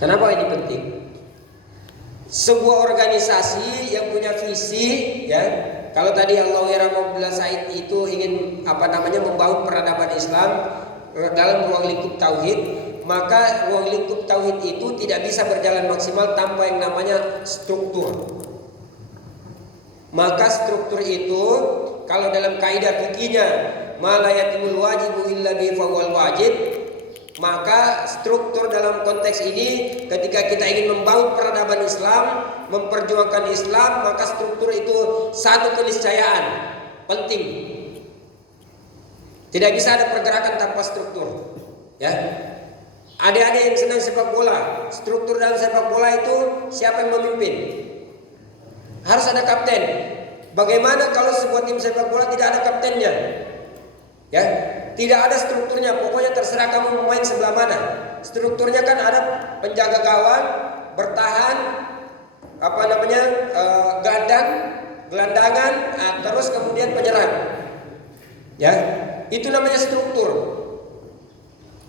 Kenapa ini penting? Sebuah organisasi yang punya visi, ya. Kalau tadi Allahyarham Abdullah Said itu ingin membangun peradaban Islam dalam ruang lingkup tauhid, maka ruang lingkup tauhid itu tidak bisa berjalan maksimal tanpa yang namanya struktur. Maka struktur itu kalau dalam kaidah fikihnya ma la yatimul wajibu illa bi fawal wajib, maka struktur dalam konteks ini ketika kita ingin membangun peradaban Islam, memperjuangkan Islam, maka struktur itu satu keniscayaan penting. Tidak bisa ada pergerakan tanpa struktur. Ya. Adik-adik yang senang sepak bola, struktur dalam sepak bola itu siapa yang memimpin? Harus ada kapten. Bagaimana kalau sebuah tim sepak bola tidak ada kaptennya? Ya, tidak ada strukturnya. Pokoknya terserah kamu main sebelah mana. Strukturnya kan ada penjaga gawang, bertahan, gelandangan, terus kemudian penyerang. Ya, itu namanya struktur.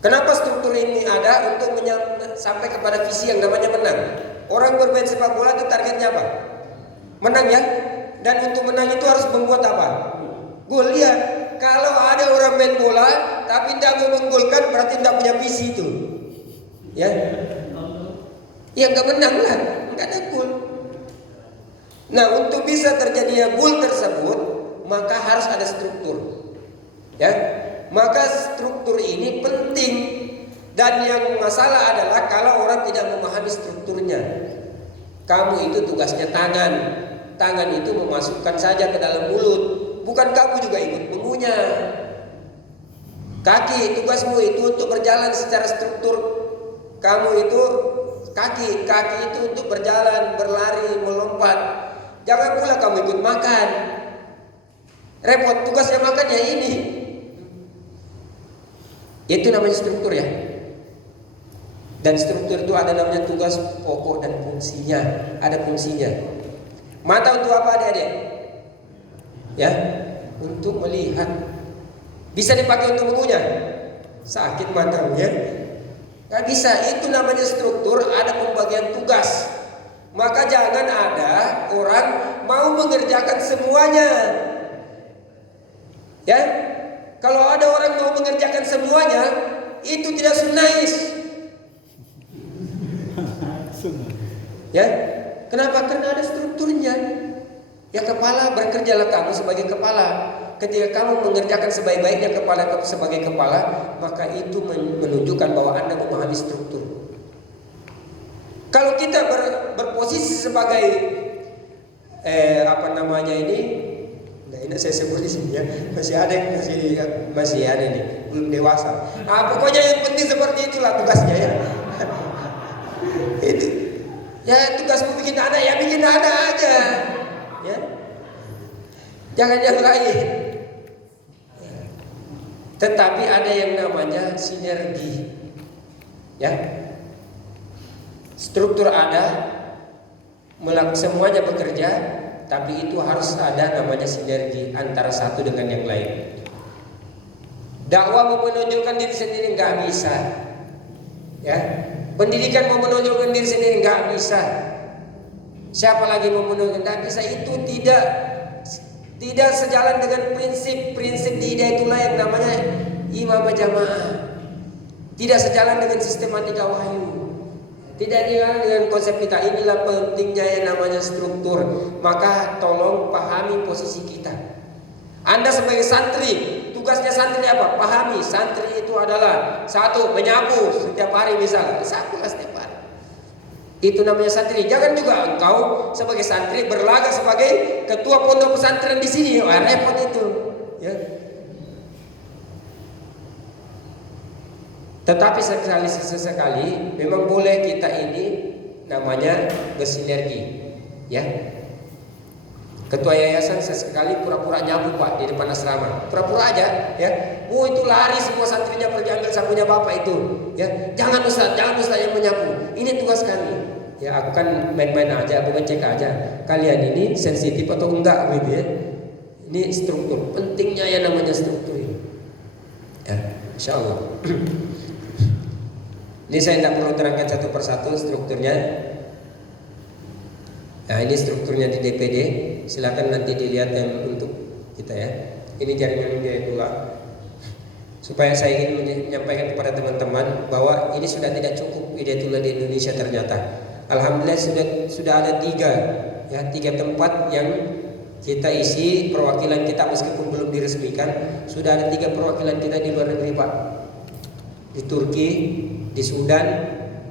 Kenapa struktur ini ada? Untuk sampai kepada visi yang namanya menang. Orang bermain sepak bola itu targetnya apa? Menang, ya. Dan untuk menang itu harus membuat apa? Gol, ya. Kalau ada orang main bola tapi tidak mau menggolkan, berarti tidak punya visi itu. Ya. Ya nggak menang lah, nggak ada gol. Nah, untuk bisa terjadinya gol tersebut, maka harus ada struktur. Ya. Maka struktur ini penting. Dan yang masalah adalah kalau orang tidak memahami strukturnya. Kamu itu tugasnya tangan. Tangan itu memasukkan saja ke dalam mulut, bukan kamu juga ikut mengunyah. Kaki, tugasmu itu untuk berjalan secara struktur. Kamu itu kaki itu untuk berjalan, berlari, melompat. Jangan pula kamu ikut makan. Repot, tugasnya makan ya ini. Itu namanya struktur, ya. Dan struktur itu ada namanya tugas pokok dan fungsinya. Ada fungsinya. Mata untuk apa, adik-adik? Ya, untuk melihat. Bisa dipakai untuk mengunyah? Sakit matanya. Gak bisa. Itu namanya struktur. Ada pembagian tugas. Maka jangan ada orang mau mengerjakan semuanya. Ya, kalau ada orang mau mengerjakan semuanya, itu tidak sunnais. Ya. Kenapa? Karena ada strukturnya. Ya, kepala, bekerjalah kamu sebagai kepala. Ketika kamu mengerjakan sebaik-baiknya kepala sebagai kepala, maka itu menunjukkan bahwa Anda memahami struktur. Kalau kita berposisi sebagai ini saya sebut di sini, ya, masih ada ini belum dewasa. Pokoknya yang penting seperti itulah tugasnya, ya. Itu. Ya, tugasmu bikin anak, ya bikin anak aja, ya. Jangan yang lain. Tetapi ada yang namanya sinergi, ya. Struktur ada, semuanya bekerja, tapi itu harus ada namanya sinergi antara satu dengan yang lain. Dakwah mau menonjolkan diri sendiri nggak bisa, ya. Pendidikan mau menonjolkan diri sendiri nggak bisa. Siapa lagi mau menonjolkan? Nggak bisa. Itu tidak sejalan dengan prinsip hidayah. Itulah yang namanya imamah jamaah. Tidak sejalan dengan sistematika wahyu. Tidak sejalan dengan konsep kita. Inilah pentingnya yang namanya struktur. Maka tolong pahami posisi kita. Anda sebagai santri, tugasnya santri apa? Pahami, santri itu adalah satu, menyapu setiap hari misalnya. Sapulah setiap hari. Itu namanya santri. Jangan juga engkau sebagai santri berlaga sebagai ketua pondok pesantren di sini. Wah, repot itu. Ya. Tetapi sesekali memang boleh kita ini namanya bersinergi. Ya. Ketua yayasan sesekali pura-pura nyapu, Pak, di depan asrama. Pura-pura aja, ya. Itu lari semua santrinya pergi ambil sapunya Bapak itu, ya. Jangan Ustaz yang menyapu. Ini tugas kami. Ya, aku kan main-main aja, bukan cek aja. Kalian ini sensitif atau enggak gitu, ya. Ini struktur. Pentingnya yang namanya struktur ini. Ya, insyaallah. Ini saya tidak perlu terangkan satu persatu strukturnya. Nah, ini strukturnya di DPD. Silakan nanti dilihat yang untuk kita ya. Ini jaringan Hidayatullah. Supaya saya ingin menyampaikan kepada teman-teman bahwa ini sudah tidak cukup Hidayatullah di Indonesia ternyata. Alhamdulillah sudah ada tiga tempat yang kita isi perwakilan kita meskipun belum diresmikan. Sudah ada 3 perwakilan kita di luar negeri Pak. Di Turki, di Sudan,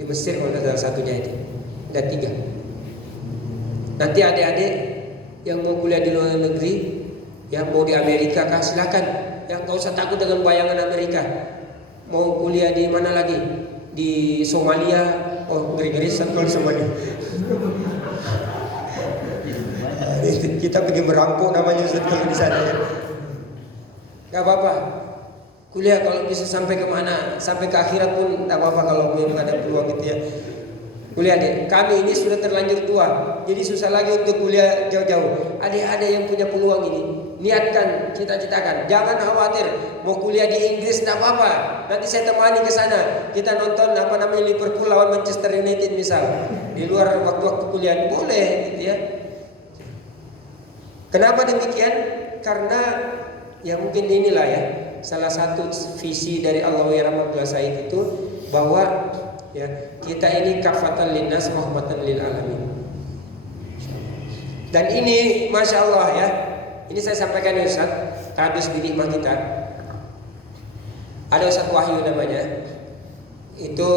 di Mesir kalau salah satunya itu. Ada 3. Nanti adik-adik yang mau kuliah di luar negeri, yang mau di Amerika kah, silakan. Yang nggak usah takut dengan bayangan Amerika. Mau kuliah di mana lagi? Di Somalia, ngeri-ngeri kalau Somalia. Kita pergi merampok namanya Ustaz kalau di sana ya. Gak apa-apa. Kuliah kalau bisa sampai kemana, sampai ke akhirat pun tak apa-apa kalau memang ada peluang gitu ya. Kuliah deh. Kami ini sudah terlanjur tua, jadi susah lagi untuk kuliah jauh-jauh. Ada yang punya peluang ini, niatkan, cita-citakan. Jangan khawatir mau kuliah di Inggris tak apa-apa. Nanti saya temani ke sana. Kita nonton Liverpool lawan Manchester United misal. Di luar waktu-waktu kuliah boleh gitu ya. Kenapa demikian? Karena ya mungkin inilah ya salah satu visi dari Allahyarham Abdullah Said itu bahwa ya kita ini kafatan linnas rahmatan lil alamin. Dan ini masya Allah ya, ini saya sampaikan ya Ustaz, hadis di nikmah kita. Ada Ustaz Wahyu namanya, itu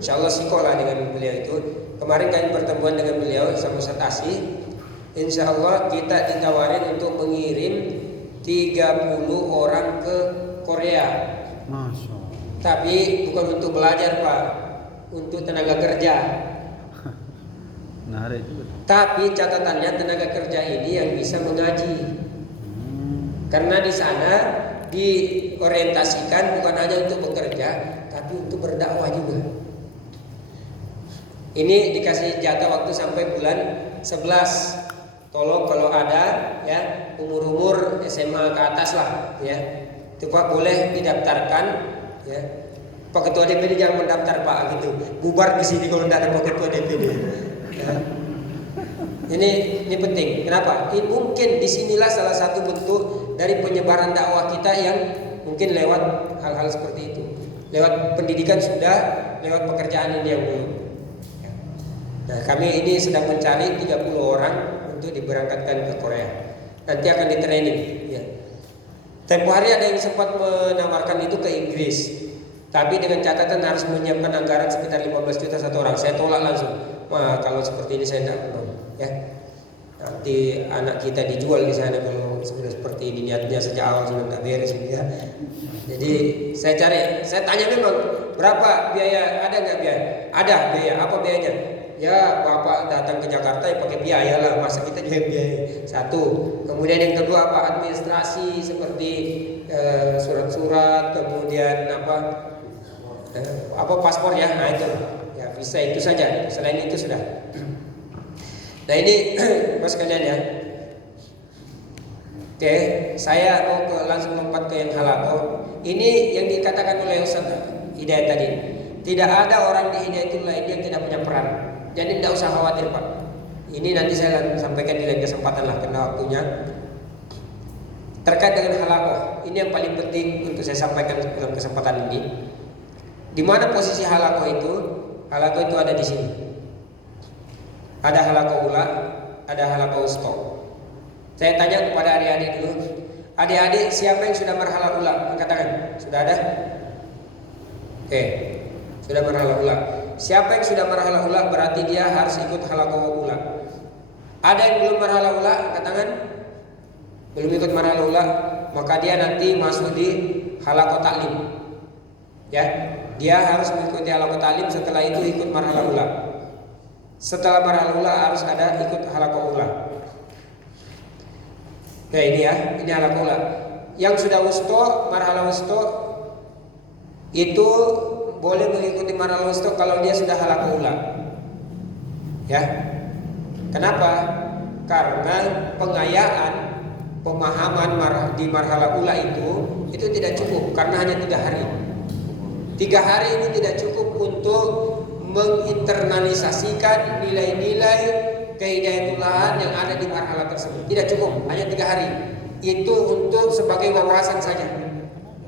insya Allah sekolah dengan beliau itu. Kemarin kami pertemuan dengan beliau sama Ustaz Asih. Insya Allah kita ditawarin untuk mengirim 30 orang ke Korea. Masya Allah. Tapi bukan untuk belajar Pak, untuk tenaga kerja. Menarik juga. Tapi catatannya tenaga kerja ini yang bisa mengaji. Karena di sana diorientasikan bukan hanya untuk bekerja, tapi untuk berdakwah juga. Ini dikasih jatah waktu sampai bulan 11. Tolong kalau ada ya umur SMA ke atas lah ya, itu Pak boleh didaftarkan ya. Pak Ketua DPD jangan mendaftar Pak gitu, bubar di sini kalau tidak ada Pak Ketua DPD. Ya. Ini penting. Kenapa? Ini mungkin disinilah salah satu bentuk dari penyebaran dakwah kita yang mungkin lewat hal-hal seperti itu. Lewat pendidikan sudah, lewat pekerjaan ini yang belum. Nah, kami ini sedang mencari 30 orang untuk diberangkatkan ke Korea. Nanti akan di training ya. Tempo hari ada yang sempat menawarkan itu ke Inggris. Tapi dengan catatan harus menyiapkan anggaran sekitar 15 juta satu orang. Saya tolak langsung. Wah, kalau seperti ini saya tidak mau ya. Nanti anak kita dijual di sana kalau sudah seperti ini, niatnya sejak awal sudah tidak beres ya. Jadi saya tanya memang berapa biaya, ada nggak biaya? Ada biaya, apa biayanya? Ya Bapak datang ke Jakarta ya pakai biaya lah, masa kita juga biaya. Satu. Kemudian yang kedua apa? Administrasi seperti surat-surat, kemudian apa paspor ya, nah itu ya visa itu saja. Selain itu sudah. Nah ini mas kalian ya. Oke, saya mau langsung lompat ke yang halako. Ini yang dikatakan oleh Ustaz Hidayat tadi. Tidak ada orang di Hidayatullah ini yang tidak punya peran. Jadi tidak usah khawatir Pak. Ini nanti saya sampaikan di lain kesempatan lah karena waktunya. Terkait dengan halakoh, ini yang paling penting untuk saya sampaikan dalam kesempatan ini. Di mana posisi halakoh itu? Halakoh itu ada di sini. Ada halakoh ula, ada halakoh usto. Saya tanya kepada adik-adik dulu. Adik-adik siapa yang sudah marhala ula? Angkat tangan. Sudah ada? Oke, sudah marhala ula. Siapa yang sudah marhala ula berarti dia harus ikut halakoh ula. Ada yang belum marhala ula, angkat tangan. Belum ikut marhala ula, maka dia nanti masuk di halakoh taklim. Ya, dia harus mengikuti halakoh taklim, setelah itu ikut marhala ula. Setelah marhala ula harus ada ikut halakoh ula. Ya ini ya, ini halakoh ula. Yang sudah wusto, marhala wusto itu boleh mengikuti marhala wusto kalau dia sudah halakoh ula. Ya. Kenapa? Karena pengayaan pemahaman di marhala ula itu tidak cukup karena hanya 3 hari. 3 hari ini tidak cukup untuk menginternalisasikan nilai-nilai kehidayatullahan yang ada di marhalah tersebut. Tidak cukup hanya 3 hari. Itu untuk sebagai wawasan saja.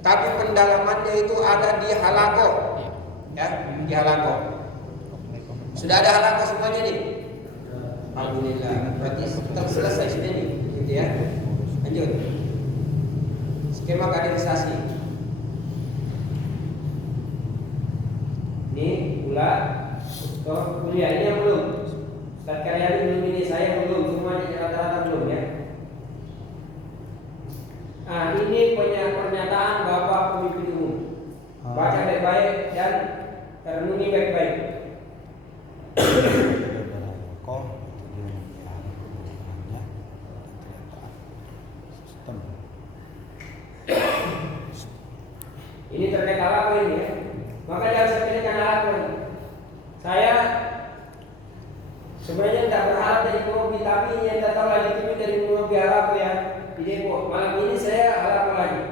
Tapi pendalamannya itu ada di halaqah. Ya, di halaqah. Sudah ada halaqah semuanya nih. Alhamdulillah. Berarti sudah selesai sudah nih, gitu ya. Lanjut. Skema kaderisasi. Ini pula kuliah ini yang belum. Ustaz Karyani belum, ini saya belum, semuanya rata-rata belum ya. Nah, ini pernyataan Bapak Pemimpin Umum. Baca baik-baik dan renungi baik-baik. Ini terkait halaqah ini ya. Maka jangan sepelekan halaqah. Saya sebenarnya tidak berharap dari Murobi, tapi yang tak tahu lagi itu dari Murobi halaqah ya di Depok. Malam ini saya halaqah lagi.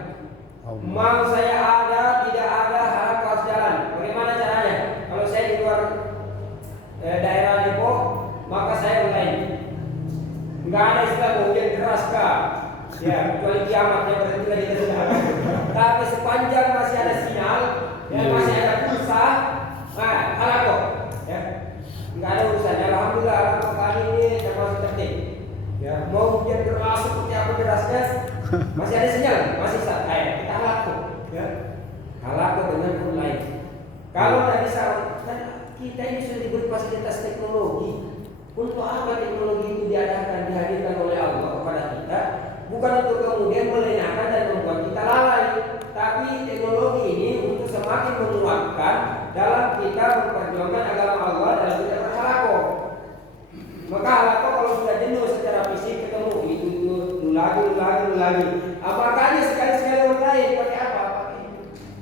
Mau saya ada tidak ada halaqah harus jalan. Bagaimana caranya? Kalau saya di luar daerah Depok, maka saya online. Enggak ada istilah hujan deras kah? Ya, kecuali kiamat yang berhenti di sana. Tapi sepanjang masih ada sinyal, dan masih ada pulsa, nah halaqah, ya, nggak ada urusannya. Alhamdulillah, halaqah kali ini termasuk tertib. Ya, mau hujan deras seperti apa derasnya, masih ada sinyal, masih santai. Kita halaqah, ya, halaqah dengan online. Kalau tidak bisa, kan kita ini sudah diberi fasilitas teknologi. Untuk apa teknologi itu dihadirkan oleh Allah kepada kita? Bukan untuk kemudian melenyapkan dan membuat kita lalai, tapi teknologi ini untuk semakin menguatkan dalam kita memperjuangkan agama Allah dalam kita berhalaqah. Maka halaqah kalau sudah jenuh secara fisik ketemu itu lagi. Makanya sekali-sekali online pakai apa?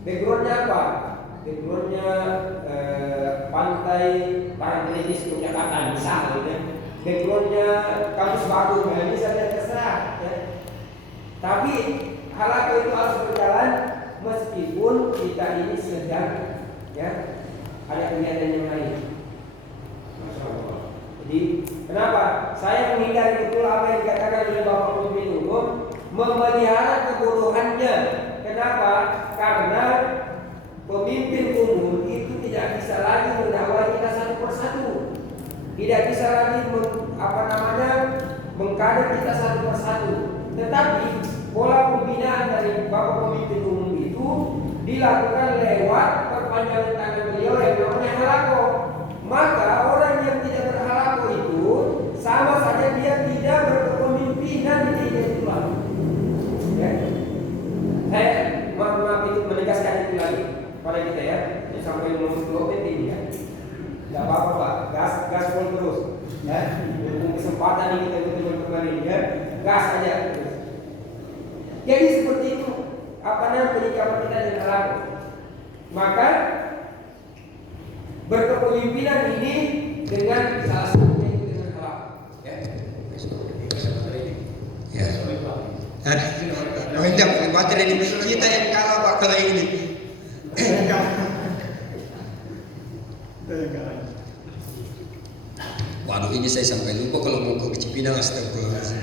Backgroundnya apa? Backgroundnya pantai Parangtritis Yogyakarta misalnya, gitu. Backgroundnya kampus baku, misalnya terserah. Ya. Tapi halaqah itu harus berjalan meskipun kita ini sedang ya ada kegiatan yang lain. Masya Allah. Jadi kenapa? Saya menghindari betul apa yang dikatakan oleh Bapak Pemimpin Umum, memelihara kebodohannya. Kenapa? Karena pemimpin umum itu tidak bisa lagi mendakwai kita satu persatu, tidak bisa lagi mengkader kita satu persatu. Tetapi pola pembinaan dari Bapak Pemimpin Umum itu dilakukan lewat perpanjangan tangan beliau yang namanya halaqah. Maka orang yang tidak berhalaqah itu sama saja dia tidak berkepemimpinan di Hidayatullah. Ya. Saya maaf itu menegaskan itu lagi pada kita ya. Sampai masuk ke OPT ini ya. Tidak apa-apa Pak, gas pun terus. Ya, dengan kesempatan ini kita teman-teman ini ya, gas aja. Jadi seperti itu penyikapan kita dengan halaqah. Maka berkepemimpinan ini dengan salah satunya itu dengan halaqah. Ya. Ya. Tidak boleh baterai ini kita yang kalah Pak kalau ini. Waduh, ini saya sampai lupa kalau mau ke Cipinang, astagfirullahaladzim.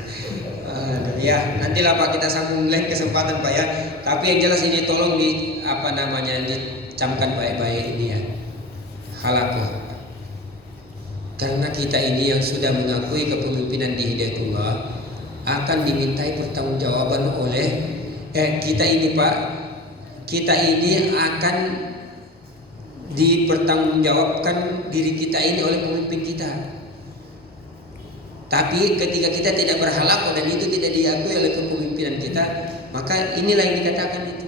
Ya, nantilah Pak kita sambung lain kesempatan Pak ya. Tapi yang jelas ini tolong dicamkan baik-baik ini ya. Halaqah. Karena kita ini yang sudah mengakui kepemimpinan di Hidayatullah akan dimintai pertanggungjawaban oleh kita ini Pak. Kita ini akan dipertanggungjawabkan diri kita ini oleh pemimpin kita. Tapi ketika kita tidak berhalaqah dan itu tidak diakui oleh kepemimpinan kita, maka inilah yang dikatakan itu.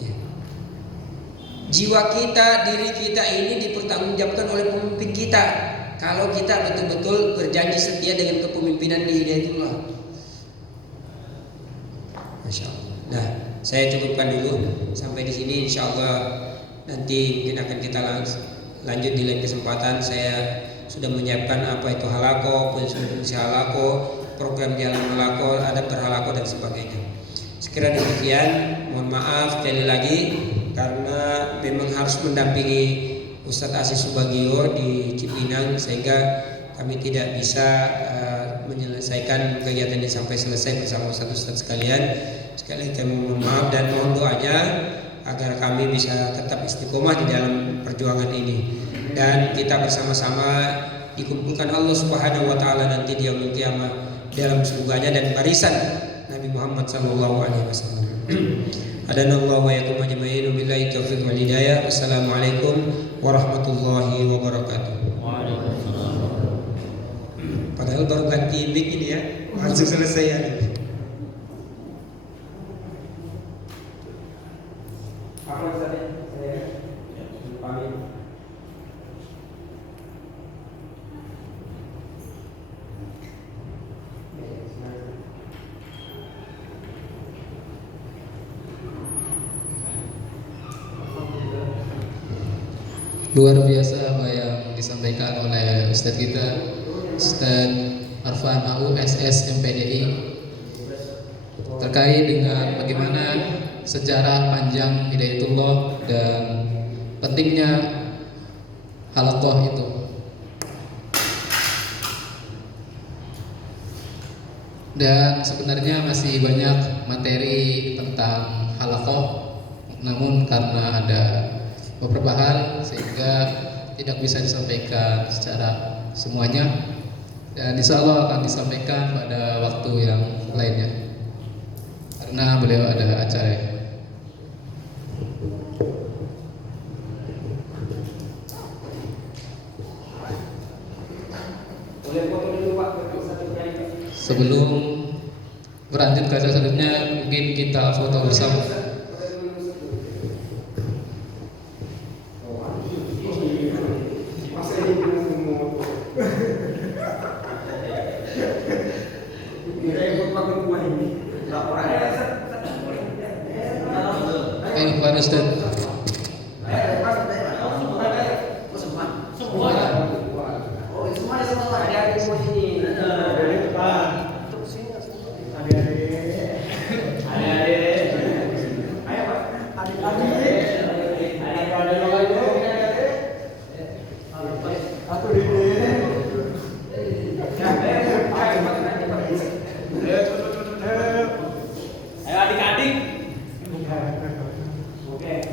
Ya. Jiwa kita, diri kita ini dipertanggungjawabkan oleh pemimpin kita. Kalau kita betul-betul berjanji setia dengan kepemimpinan di Hidayatullah. Masya Allah. Nah, saya cukupkan dulu sampai di sini. Insya Allah nanti mungkin akan kita lanjut di lain kesempatan. Saya sudah menyiapkan apa itu halaqah, fungsi halaqah, program jalan halaqah, adab berhalaqah dan sebagainya. Sekiranya demikian, mohon maaf sekali lagi karena memang harus mendampingi Ustadz Asis Subagio di Cipinang, sehingga kami tidak bisa menyelesaikan kegiatan ini sampai selesai bersama Ustadz sekalian. Sekali lagi kami mohon maaf dan mohon doanya agar kami bisa tetap istiqomah di dalam perjuangan ini, dan kita bersama-sama dikumpulkan Allah Subhanahu wa taala nanti di yaumul qiyamah dalam surganya dan barisan Nabi Muhammad sallallahu alaihi wasallam. Adanallahu wa yakum ajma'in, billahi taufiq wal hidayah. Wassalamualaikum warahmatullahi wabarakatuh. Padahal baru ganti mic ini ya, langsung selesai ya. Luar biasa apa yang disampaikan oleh Ustadz kita, Ustadz Arfan Au SS MPDI, terkait dengan bagaimana sejarah panjang Hidayatullah dan pentingnya halaqah itu. Dan sebenarnya masih banyak materi tentang halaqah, namun karena ada beberapa hal sehingga tidak bisa disampaikan secara semuanya, dan insya Allah akan disampaikan pada waktu yang lainnya karena beliau ada acara. Sebelum berlanjut ke selanjutnya, mungkin kita foto bersama. Ayo Pak Ustadz.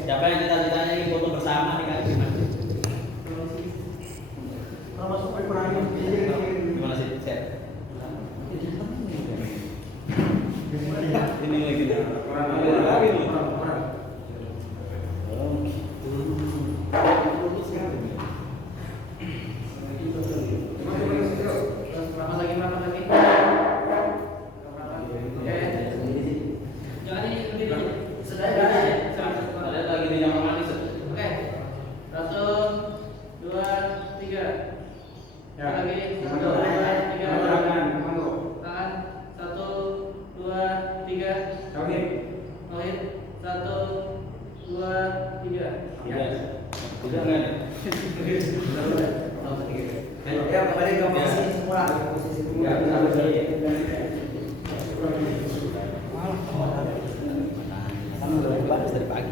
Siapa yang cita-citanya ingin foto bersama nih kan? Gimana sih? Set. Ini lagi nih. Lagi nih. Dari pagi.